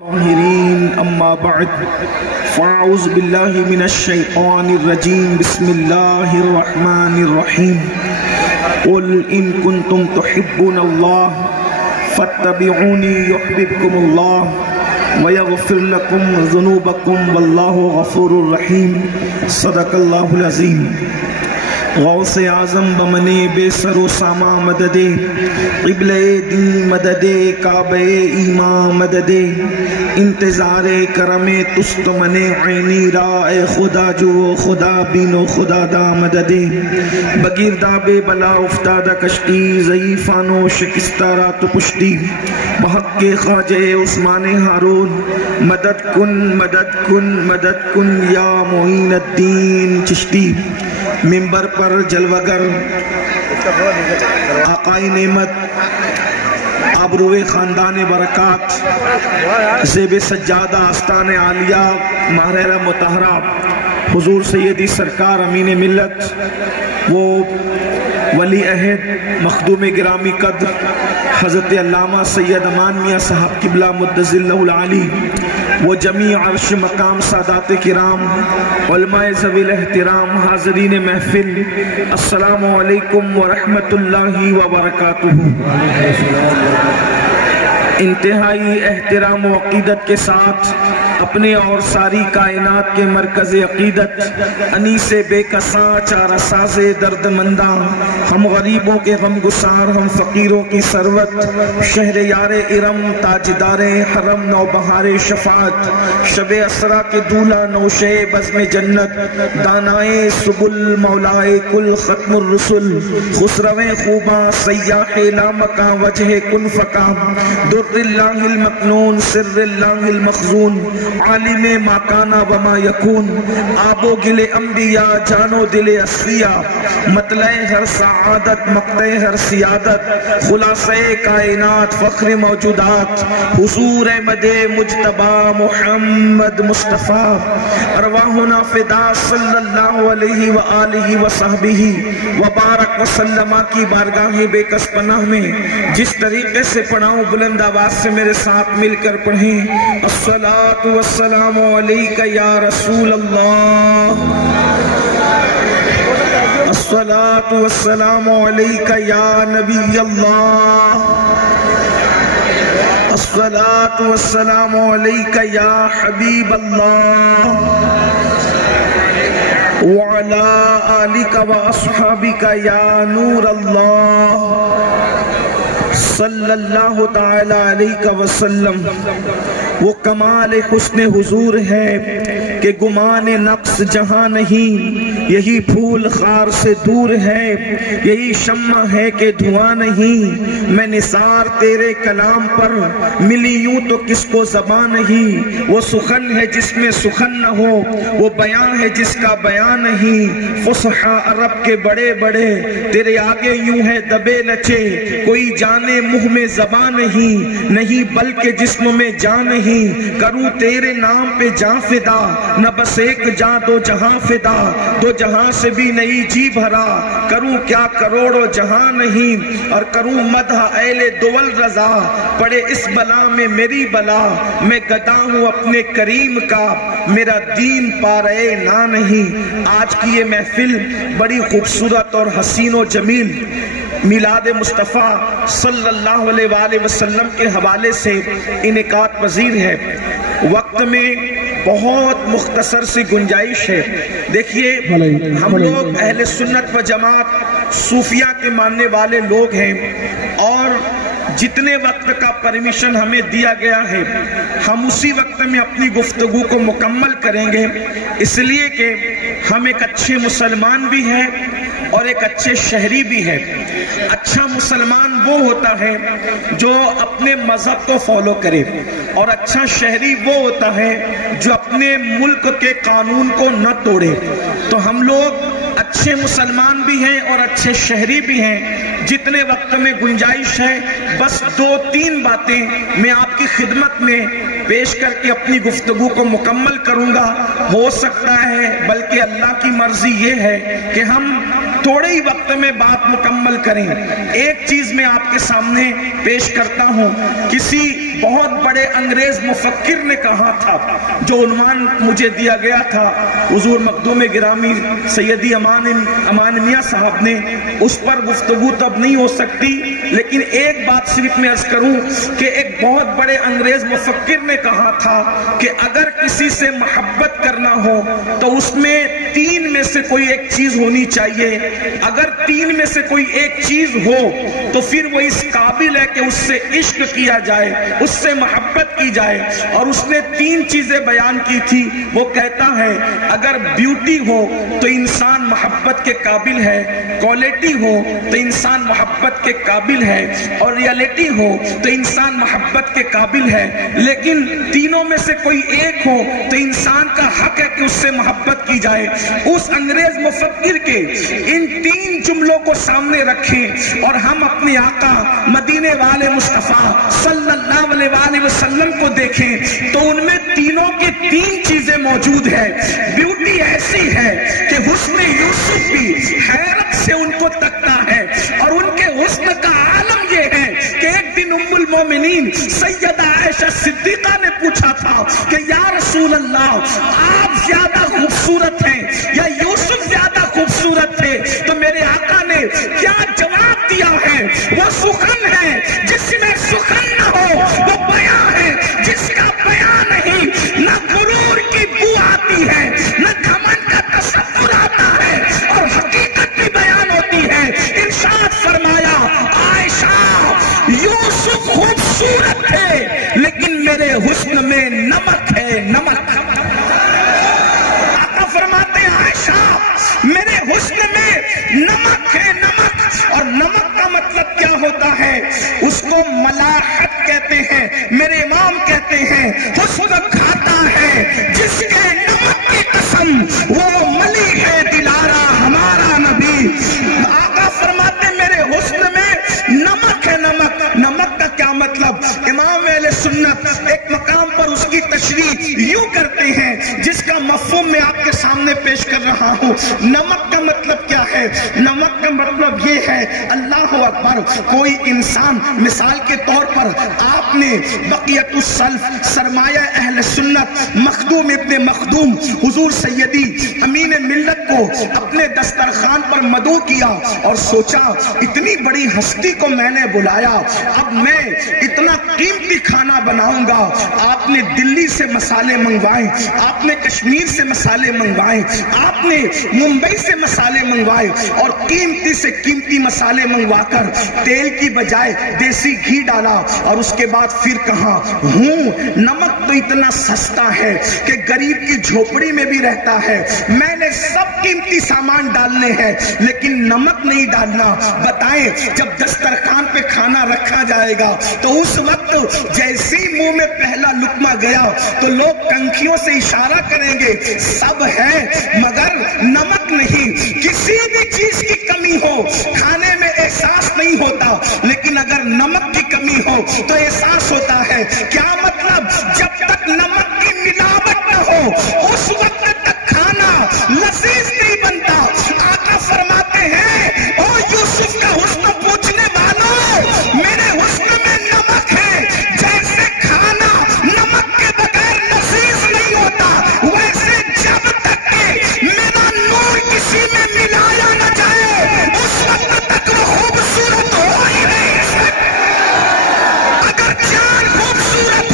اما بعد فاعوذ باللہ من الشیطان الرجیم بسم اللہ الرحمن الرحیم قل ان کنتم تحبون اللہ فاتبعونی یحببکم اللہ ویغفر لکم ذنوبکم واللہ غفور الرحیم صدق اللہ العظیم۔ غوث اعظم بمنے بے سر و ساما مددے، قبلہ دین مددے، کعبہ ایمان مددے، انتظار کرم تست منے عینی را اے خدا جو خدا بین و خدا دا مددے، بگیرداب بلا افتادہ کشتی، ضعیفان و شکستہ رات پشتی، بحق کے خواجہ عثمان ہارون مدد کن مدد کن مدد کن یا معین الدین چشتی۔ ممبر پر جلوگر آقائے نعمت آبروئے خاندان برکات زیب سجادہ آستان عالیہ ماہرہ مطہرہ حضور سیدی سرکار امین ملت، وہ ولی عہد مخدوم گرامی قدر حضرت علامہ سید امان میاں صاحب قبلہ مدظ اللہ العالی، وہ جمیع عرش مقام سادات کرام، علماء ذوی الاحترام، حاضرین محفل، السلام علیکم ورحمت اللہ وبرکاتہ۔ انتہائی احترام و عقیدت کے ساتھ اپنے اور ساری کائنات کے مرکز عقیدت انیس بے کساں چارہ ساز درد منداں، ہم غریبوں کے غم گسار، ہم فقیروں کی ثروت، شہر یار ارم تاجدار حرم نوبہار شفاعت، شب اسرا کے دولہ نوشے بزم جنت، دانائے سبل مولائے کل ختم الرسل، خسرویں خوباں سیاح لامکاں وجہ کن فکاں، در اللہ المکنون سر اللہ المخزون، عالم ما کانا وما یکون، آب و گل انبیاء جان و دل اصفیاء، مطلع ہر سعادت مقطع ہر سیادت، خلاصہ کائنات فخر موجودات، حضور احمد مجتبی محمد مصطفیٰ، ارواحنا فدا صلی اللہ علیہ وآلہ وصحبہ وبارک وسلم کی بارگاہ بے کس پناہ میں جس طریقے سے پڑھاؤں بلند آواز سے میرے ساتھ مل کر پڑھیں۔ الصلاۃ والسلام علیک یا رسول اللہ، الصلاۃ والسلام علیک یا نبی اللہ، الصلاۃ والسلام علیک یا حبیب اللہ، وعلی آلک واصحابک یا نور اللہ صلی اللہ تعالی علیہ وسلم۔ وہ کمال حسن حضور ہے کہ گمان نقص جہاں نہیں، یہی پھول خار سے دور ہے، یہی شمع ہے کہ دھواں نہیں، میں نثار تیرے کلام پر ملی یوں تو کس کو زبان نہیں، وہ سخن ہے جس میں سخن نہ ہو، وہ بیان ہے جس کا بیان نہیں، فصحاء عرب کے بڑے بڑے تیرے آگے یوں ہے دبے لچے، کوئی جانے منہ میں زبان نہیں بلکہ جسم میں جان نہیں، کروں تیرے نام پہ جان فدا، نہ بس ایک جان دو جہاں فدا، دو جہاں سے بھی نئی جی بھرا، کروں کیا کروڑوں جہاں نہیں، اور کروں مدح اہل دول رضا، پڑے اس بلا میں میری بلا، میں گدا ہوں اپنے کریم کا، میرا دین پارے نہ نہیں۔ آج کی یہ محفل بڑی خوبصورت اور حسین و جمیل میلاد مصطفیٰ صلی اللہ علیہ وآلہ وسلم کے حوالے سے انعقاد پذیر ہے۔ وقت میں بہت مختصر سی گنجائش ہے۔ دیکھیے ہم لوگ اہل سنت و جماعت صوفیہ کے ماننے والے لوگ ہیں، اور جتنے وقت کا پرمیشن ہمیں دیا گیا ہے ہم اسی وقت میں اپنی گفتگو کو مکمل کریں گے، اس لیے کہ ہم ایک اچھے مسلمان بھی ہیں اور ایک اچھے شہری بھی ہیں۔ اچھا مسلمان وہ ہوتا ہے جو اپنے مذہب کو فالو کرے، اور اچھا شہری وہ ہوتا ہے جو اپنے ملک کے قانون کو نہ توڑے۔ تو ہم لوگ اچھے مسلمان بھی ہیں اور اچھے شہری بھی ہیں۔ جتنے وقت میں گنجائش ہے بس 2-3 باتیں میں آپ کی خدمت میں پیش کر کے اپنی گفتگو کو مکمل کروں گا۔ ہو سکتا ہے بلکہ اللہ کی مرضی یہ ہے کہ ہم تھوڑے ہی وقت میں بات مکمل کریں۔ ایک چیز میں آپ کے سامنے پیش کرتا ہوں، کسی بہت بڑے انگریز مفکر نے کہا تھا، جو عنوان مجھے دیا گیا تھا حضور مخدوم گرامی سیدی امان میاں صاحب نے، اس پر گفتگو تب نہیں ہو سکتی، لیکن ایک بات صرف میں عرض کروں کہ ایک بہت بڑے انگریز مفکر نے کہا تھا کہ اگر کسی سے محبت کرنا ہو تو اس میں تین میں سے کوئی ایک چیز ہونی چاہیے۔ اگر تین میں سے کوئی ایک چیز ہو تو پھر وہ اس قابل ہے کہ اس سے عشق کیا جائے، اس سے محبت کی جائے۔ اور اس نے تین چیزیں بیان کی تھی۔ وہ کہتا ہے اگر بیوٹی ہو تو انسان محبت کے قابل ہے، کوالٹی ہو تو انسان محبت کے قابل ہے، اور ریالٹی ہو تو انسان محبت کے قابل ہے، لیکن تینوں میں سے کوئی ایک ہو تو انسان کا حق ہے کہ اس سے محبت کی جائے۔ اس انگریز مفکر کے ان تین جملوں کو سامنے رکھیں اور ہم اپنے آقا مدینے والے مصطفیٰ صلی اللہ علیہ وآلہ وسلم کو دیکھیں تو ان میں تینوں کی تین چیزیں موجود ہیں۔ بیوٹی ایسی ہے کہ حسن یوسف بھی حیرت سے ان کو تکتا ہے، اور ان کے حسن کا عالم یہ ہے کہ ایک دن ام المومنین سیدہ عائشہ صدیقہ نے پوچھا تھا کہ یا رسول اللہ آپ زیادہ خوبصورت ہیں یا یوسف زیادہ خوبصورت تھے؟ تو میرے آقا نے کیا جواب دیا ہے؟ وہ سخن ہے جس میں سخن نہ ہو، وہ بیان ہے جس کا بیان نہیں، نہ غرور کی بو آتی ہے نہ گھمنڈ کا تصور آتا ہے، اور حقیقت بھی بیان ہوتی ہے۔ ارشاد فرمایا عائشہ یوسف خوبصورت تھے لیکن میرے حسن میں نمک ہے، نمک۔ آقا فرماتے ہیں عائشہ میرے حسن میں نمک ہے، نمک۔ اور نمک کا مطلب کیا ہوتا ہے؟ اس کو ملاحت کہتے ہیں، میرے امام کہتے ہیں حسن کھاتا ہے جس کے نمک کی قسم، وہ ملی ہے دلارا ہمارا نبی۔ آقا فرماتے میرے حسن میں نمک ہے، نمک۔ نمک کا کیا مطلب؟ امام اہل سنت ایک مقام پر اس کی تشریح یوں کرتے ہیں جس کا مفہوم میں آپ کے سامنے پیش کر رہا ہوں۔ نمک کا مطلب کیا ہے؟ نمک کا مطلب یہ ہے، اللہ اکبر، کوئی انسان مثال کے طور پر آپ نے بقیت السلف سرمایہ اہل سنت مخدوم ابن مخدوم حضور سیدی امین ملت کو اپنے دسترخوان پر مدعو کیا اور سوچا اتنی بڑی ہستی کو میں نے بلایا، اب میں اتنا قیمتی کھانا بناؤں گا۔ آپ نے دلی سے مسالے منگوائے، آپ نے کشمیر سے مسالے منگوائے، آپ نے ممبئی سے مسالے منگوائے، اور قیمتی سے قیمتی مسالے منگوا کر تیل کی بجائے دیسی گھی ڈالا، اور اس کے بعد پھر کہا نمک تو اتنا سستا ہے کہ غریب کی جھوپڑی میں بھی رہتا ہے، میں نے سب قیمتی سامان ڈالنے ہیں لیکن نمک نہیں ڈالنا۔ بتائیں جب دسترخوان پہ کھانا رکھا جائے گا تو اس وقت جیسی منہ میں پہلا لقمہ گیا تو لوگ کنکھیوں سے اشارہ کریں گے سب ہے مگر نمک نہیں۔ کسی بھی چیز کی کمی ہو کھانے میں احساس نہیں ہوتا، لیکن اگر نمک کی کمی ہو تو احساس ہوتا ہے۔ کیا مطلب؟ جب تک نمک کی ملاوٹ نہ ہو اس وقت تک کھانا لذیذ نہیں بنتا۔ آقا فرماتے ہیں او یوسف کا حسن پوچھنے والوں، میرے حسن میں نمک ہے، جیسے کھانا نمک کے بغیر لذیذ نہیں ہوتا، ویسے جب تک کہ میرا نور کسی میں ملایا نہ جائے اس وقت تک وہ خوبصورت ہو ہی نہیں سکتا۔ اگر جان خوبصورت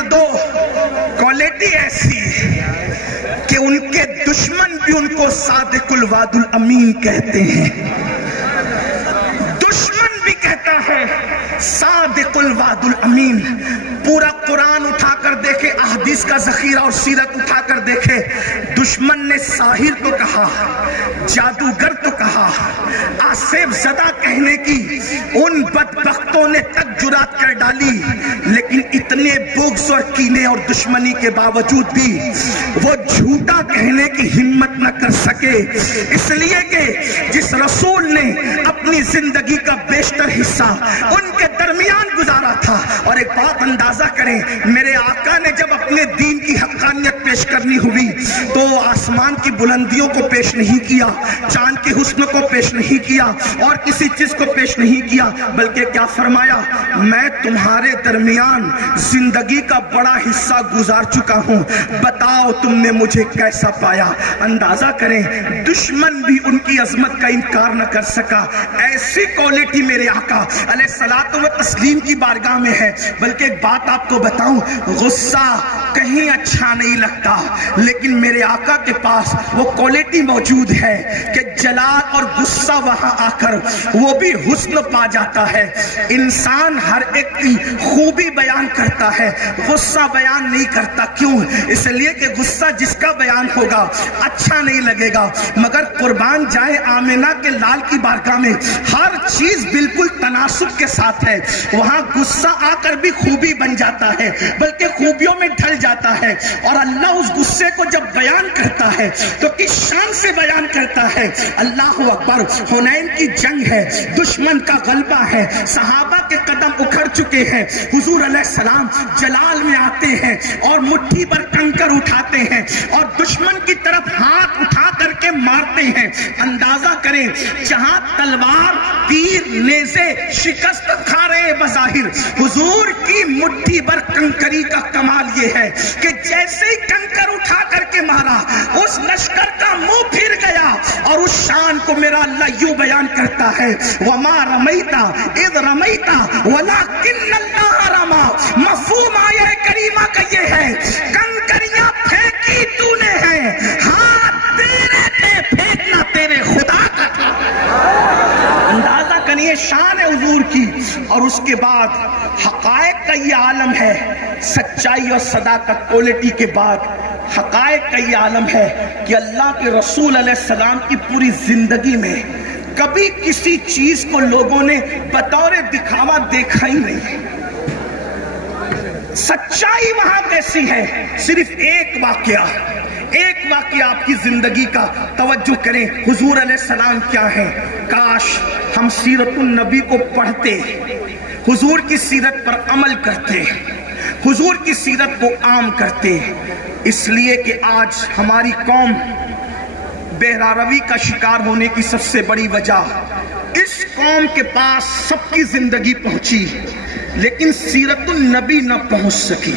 نمبر 2 کوالٹی ایسی کہ ان کے دشمن بھی ان کو صادق الوعد الامین کہتے ہیں. دشمن بھی کہتا ہے صادق الوعد الامین. پورا قرآن اٹھا کر دیکھے، احادیث کا ذخیرہ اور سیرت اٹھا کر دیکھے، دشمن نے ساحر تو کہا، جادوگر تو کہا، آصف زدہ کہنے کی ان بدبختوں نے تک جرات کر ڈالی، لیکن اتنے بغض اور کینے اور دشمنی کے باوجود بھی وہ جھوٹا کہنے کی ہمت نہ کر سکے، اس لیے کہ جس رسول نے اپنی زندگی کا بیشتر حصہ ان کے درمیان گزارا تھا. اور ایک بات اندازہ کریں، میرے آقا نے جب اپنے دین کی حقانیت پیش کرنی ہوئی تو آسمان کی بلندیوں کو پیش نہیں کیا، چاند کے حسن کو پیش نہیں کیا، اور کسی چیز کو پیش نہیں کیا، بلکہ کیا فرمایا؟ میں تمہارے درمیان زندگی کا بڑا حصہ گزار چکا ہوں، بتاؤ تم نے مجھے کیسا پایا. اندازہ کریں، دشمن بھی ان کی عظمت کا انکار نہ کر سکا. ایسی کوالٹی میرے آقا علیہ الصلوۃ والتسلیم کی بارگاہ میں ہے. بلکہ ایک بات آپ کو بتاؤں، غصہ کہیں اچھا نہیں لگتا، لیکن میرے آقا کے پاس وہ کوالٹی موجود ہے کہ جلال اور غصہ وہاں آ کر وہ بھی حسن پا جاتا ہے. انسان ہر ایک کی خوبی بیان کرتا ہے، غصہ بیان نہیں کرتا. کیوں؟ اس لیے کہ غصہ جس کا بیان ہوگا اچھا نہیں لگے گا. مگر قربان جائے آمنہ کے لال کی بارگاہ میں ہر چیز بالکل تناسب کے ساتھ ہے. وہاں غصہ آ کر بھی خوبی بن جاتا ہے، بلکہ خوبیوں میں ڈھل جاتا ہے. اور اللہ اس غصے کو جب بیان کرتا ہے تو کس شان سے بیان کرتا ہے. اللہ اکبر. حنین کی جنگ ہے، دشمن کا غلبہ ہے، صحابہ کے قدم اکھڑ چکے ہیں، حضور علیہ السلام جلال میں آتے ہیں اور مٹھی پر کنکر اٹھاتے ہیں اور دشمن کی طرف ہاتھ اٹھا کر کے مارتے ہیں. اندازہ کریں، جہاں تلوار، تیر، نیزے شکست کھا رہے بظاہر، حضور کی مٹھی پر کنکری کا کمال یہ ہے کہ جیسے ہی کنکر اٹھا کر کے مارا، اس لشکر کا منہ پھر گیا. اور اس شان کو میرا اللہ یوں بیان کرتا ہے، وَمَا رَمَيْتَ اِذْ رَمَيْتَ وَلَكِنَّ اللَّهَ رَمَى. مفہوم آیہ کریمہ کا یہ ہے، کنکریاں پھینکی تو نے ہے، ہاتھ تیرے تھے، پھینکنا تیرے خدا کا تھا. اندازہ کریے شان ہے حضور کی. اور اس کے بعد حقائق کا یہ عالم ہے، سچائی اور صداقت کوالٹی کے بعد حقائق کا یہ عالم ہے کہ اللہ کے رسول علیہ السلام کی پوری زندگی میں کبھی کسی چیز کو لوگوں نے بطور دکھاوا دیکھا ہی نہیں. سچائی وہاں کیسی ہے؟ صرف ایک واقعہ آپ کی زندگی کا توجہ کریں. حضور علیہ السلام کیا ہے؟ کاش ہم سیرت النبی کو پڑھتے، حضور کی سیرت پر عمل کرتے، حضور کی سیرت کو عام کرتے. اس لیے کہ آج ہماری قوم بہراروی کا شکار ہونے کی سب سے بڑی وجہ، اس قوم کے پاس سب کی زندگی پہنچی لیکن سیرت النبی نہ پہنچ سکی.